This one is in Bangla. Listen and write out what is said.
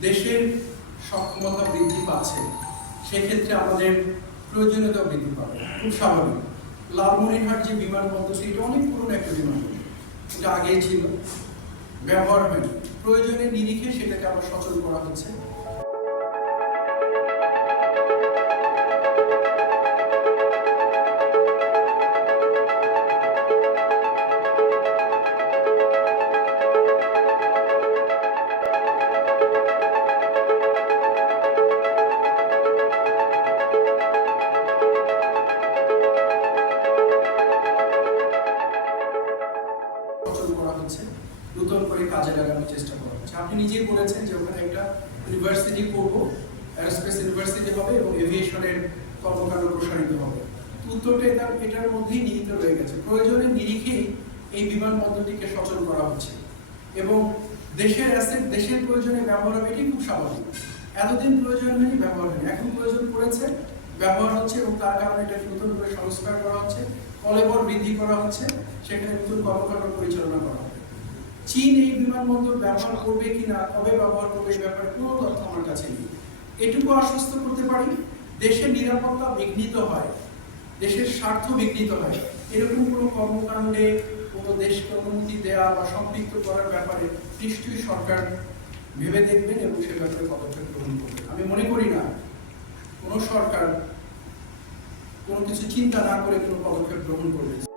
দেশের সক্ষমতা বৃদ্ধি পাচ্ছে, সেক্ষেত্রে আমাদের প্রয়োজনীয়তা বৃদ্ধি পাবে। খুব স্বাভাবিক। লালমনিরহাট যে বিমানবন্দর, সেটা অনেক পুরনো একটা বিমানবন্দর। সেটা আগেই ছিল। ব্যবহার হয়নি। প্রয়োজনের নিরিখে সেটাকে আবার সচল করা হচ্ছে। সচল করা হচ্ছে, নতুন করে কাজে লাগানোর চেষ্টা করা হচ্ছে। আপনি নিজেই বলেছেন যে ওখানে একটা ইউনিভার্সিটি করব অ্যারোস্পেস ইউনিভার্সিটি হবে এবং এভিয়েশনের কর্মকাণ্ড প্রসারিত হবে। উত্তরটা এটা, এটার মধ্যেই নিহিত রয়ে গেছে। প্রয়োজনের নিরিখেই এই বিমানবন্দরটিকে সচল করা হচ্ছে। এবং দেশের অ্যাসেট দেশের প্রয়োজনে ব্যবহার হবে এটি খুব স্বাভাবিক। এতদিন প্রয়োজন হয়নি, ব্যবহার হয়নি। এখন প্রয়োজন পড়েছে ব্যবহার হচ্ছে এবং তার কারণে এটা নতুন করে সংস্কার করা হচ্ছে কলেবর বৃদ্ধি করা হচ্ছে, সেখানে নতুন কর্মকাণ্ড পরিচালনা করা হবে। চীন এই বিমানবন্দর ব্যবহার করবে কিনা, কবে ব্যবহার করবে এই ব্যাপারে কোনো তথ্য আমার কাছে নেই। এটুকু আশ্বস্ত করতে পারি দেশের নিরাপত্তা বিঘ্নিত হয়, দেশের স্বার্থ বিঘ্নিত হয়, এরকম কোনো কর্মকাণ্ডে কোনো দেশকে অনুমতি দেওয়া বা সম্পৃক্ত করার ব্যাপারে নিশ্চয়ই সরকার ভেবে দেখবেন এবং সে ব্যাপারে পদক্ষেপ গ্রহণ করবেন। আমি মনে করি না কোনো সরকার কোনো কিছু চিন্তা না করে কোনো পদক্ষেপ গ্রহণ করবে।